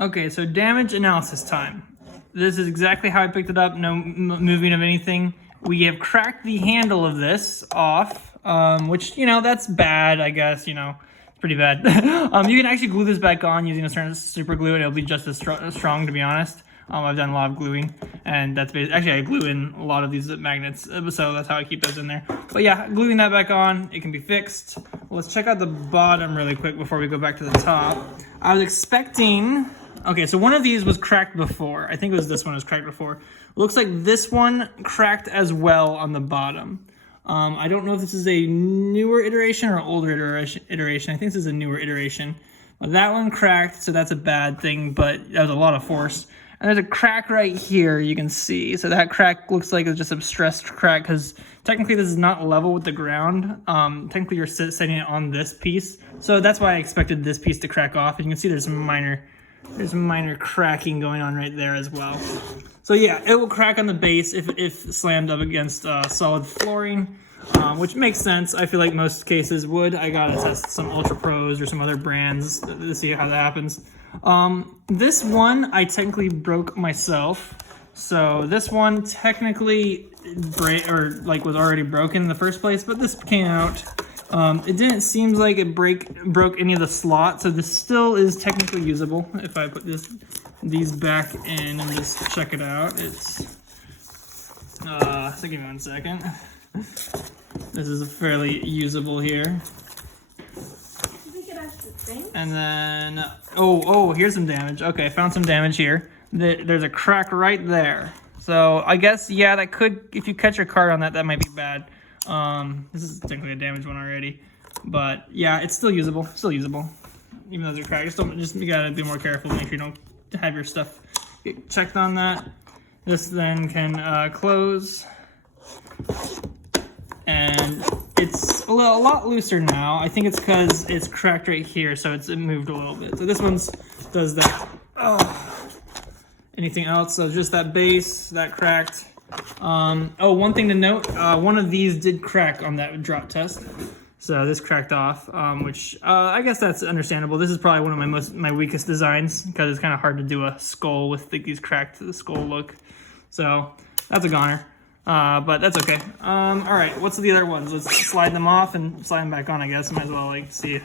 Okay, so damage analysis time. This is exactly how I picked it up, no moving of anything. We have cracked the handle of this off, which, you know, that's bad, I guess, you know, it's pretty bad. You can actually glue this back on using a certain super glue, and it'll be just as strong, to be honest. I've done a lot of gluing, and that's basically, actually I glue in a lot of these magnets, so that's how I keep those in there. But yeah, gluing that back on, it can be fixed. Let's check out the bottom really quick before we go back to the top. I was expecting, okay, so one of these was cracked before. I think it was this one was cracked before. Looks like this one cracked as well on the bottom. I don't know if this is a newer iteration or older iteration. I think this is a newer iteration. That one cracked, so that's a bad thing, but that was a lot of force. And there's a crack right here you can see. So that crack looks like it's just a stressed crack because technically this is not level with the ground. Technically you're setting it on this piece. So that's why I expected this piece to crack off. And you can see there's some minor cracking going on right there as well. So yeah, it will crack on the base if slammed up against solid flooring, which makes sense. I feel like most cases would. I gotta test some Ultra Pros or some other brands to see how that happens. This one I technically broke myself. So this one technically was already broken in the first place, but this came out. It didn't seem like it broke any of the slots, so this still is technically usable. If I put these back in and just check it out, it's so give me 1 second. This is fairly usable here. And then, oh, here's some damage. Okay, found some damage here. There's a crack right there. So I guess, yeah, that could, if you catch your card on that, that might be bad. This is technically a damaged one already. But yeah, it's still usable, even though there's a crack. You gotta be more careful, make sure you don't have your stuff get checked on that. This then can close. And it's a lot looser now. I think it's because it's cracked right here, so it moved a little bit. So this one does that. Oh, anything else? So just that base that cracked. Oh, one thing to note: one of these did crack on that drop test. So this cracked off, which I guess that's understandable. This is probably one of my weakest designs because it's kind of hard to do a skull with these cracked the skull look. So that's a goner. But that's okay. All right, what's the other ones? Let's slide them off and slide them back on, I guess. Might as well like see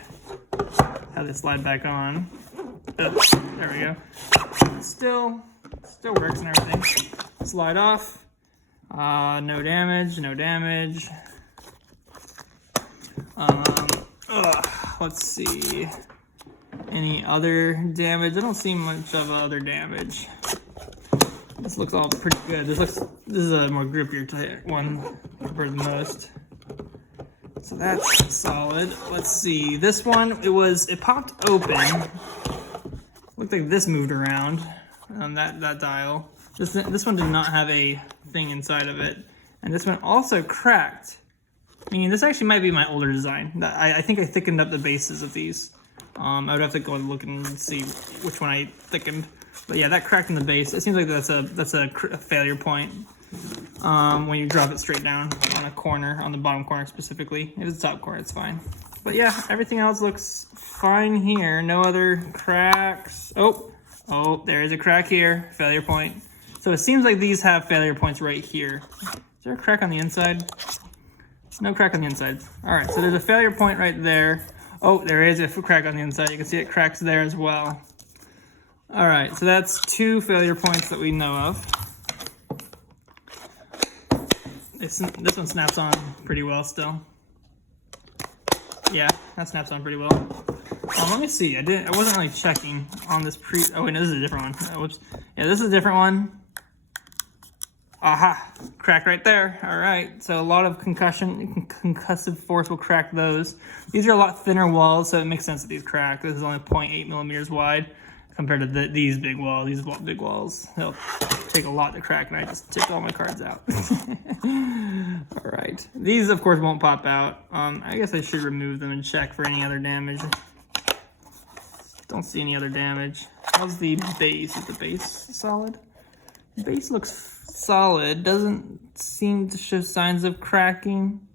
how they slide back on. There we go. Still works and everything. Slide off. No damage, no damage. Let's see. Any other damage? I don't see much of other damage. This looks all pretty good. This is a more grippier type one compared to most. So that's solid. Let's see. This one, it popped open. Looked like this moved around on that dial. This one did not have a thing inside of it. And this one also cracked. Meaning this actually might be my older design. I think I thickened up the bases of these. I would have to go and look and see which one I thickened. But yeah, that cracked in the base. It seems like that's a failure point when you drop it straight down on a corner, on the bottom corner specifically. If it's the top corner, it's fine. But yeah, everything else looks fine here. No other cracks. Oh, there is a crack here. Failure point. So it seems like these have failure points right here. Is there a crack on the inside? No crack on the inside. All right, so there's a failure point right there. Oh, there is a crack on the inside. You can see it cracks there as well. All right, so that's 2 failure points that we know of. This one snaps on pretty well still. Yeah, that snaps on pretty well. Let me see. I wasn't really checking on this oh wait, no, this is a different one. Whoops. Yeah, this is a different one. Aha, crack right there. All right, so a lot of concussive force will crack those. These are a lot thinner walls, so it makes sense that these crack. This is only 0.8 millimeters wide compared to these big walls. These big walls, they'll take a lot to crack, and I just tipped all my cards out. All right, these of course won't pop out. I guess I should remove them and check for any other damage. Don't see any other damage. How's the base? Is the base solid? The base looks solid. Doesn't seem to show signs of cracking.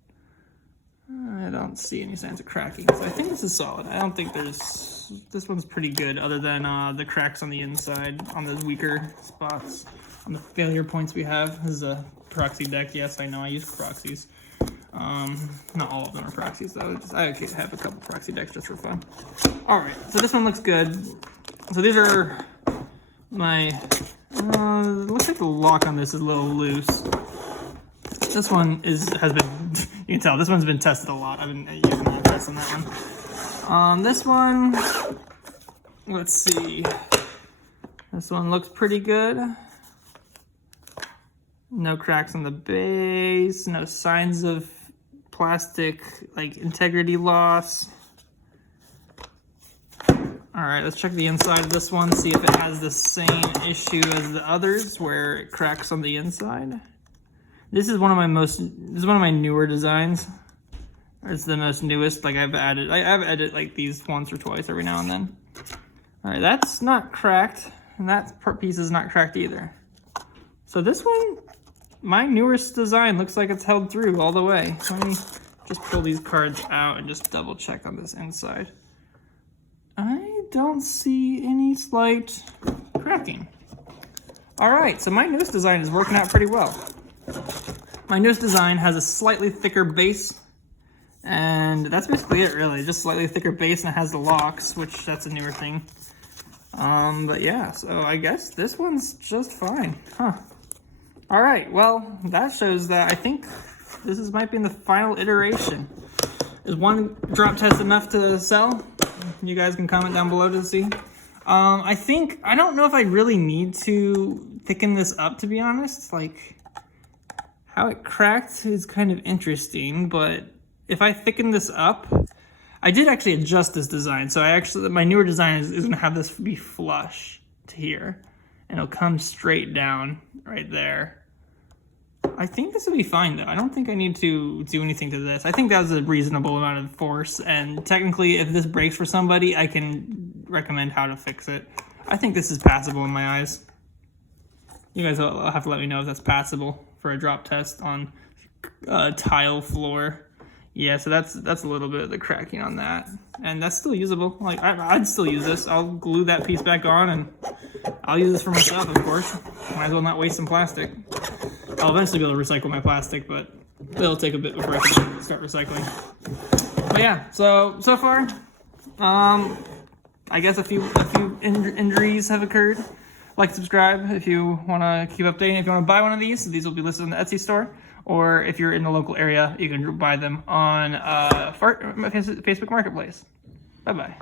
I don't see any signs of cracking, so I think this is solid. I don't think there's, this one's pretty good other than the cracks on the inside, on those weaker spots, on the failure points we have. This is a proxy deck. Yes, I know I use proxies. Not all of them are proxies though. I have a couple proxy decks just for fun. All right, so this one looks good. So these are my, looks like the lock on this is a little loose. This one has been, you can tell, this one's been tested a lot. I've been using that test on that one. This one, let's see. This one looks pretty good. No cracks on the base, no signs of plastic, like, integrity loss. All right, let's check the inside of this one, see if it has the same issue as the others where it cracks on the inside. This is one of my newer designs. It's the most newest. Like I've added like these once or twice every now and then. All right, that's not cracked, and that piece is not cracked either. So this one, my newest design, looks like it's held through all the way. Let me just pull these cards out and just double check on this inside. I don't see any slight cracking. All right, so my newest design is working out pretty well. My newest design has a slightly thicker base, and that's basically it really, just slightly thicker base, and it has the locks, which that's a newer thing. But yeah, so I guess this one's just fine, huh? All right, well, that shows that I think this might be in the final iteration. Is one drop test enough to sell? You guys can comment down below to see. I don't know if I really need to thicken this up, to be honest. Like, how it cracked is kind of interesting, but if I thicken this up, I did actually adjust this design. So my newer design is gonna have this be flush to here, and it'll come straight down right there. I think this will be fine though. I don't think I need to do anything to this. I think that was a reasonable amount of force, and technically if this breaks for somebody, I can recommend how to fix it. I think this is passable in my eyes. You guys will have to let me know if that's passable for a drop test on tile floor. Yeah, so that's a little bit of the cracking on that, and that's still usable. Like I'd still use this. I'll glue that piece back on, and I'll use this for myself, of course. Might as well not waste some plastic. I'll eventually be able to recycle my plastic, but it'll take a bit before I can start recycling. But yeah, so far, I guess a few injuries have occurred. Like, subscribe if you want to keep updating. If you want to buy one of these will be listed in the Etsy store. Or if you're in the local area, you can buy them on Facebook Marketplace. Bye-bye.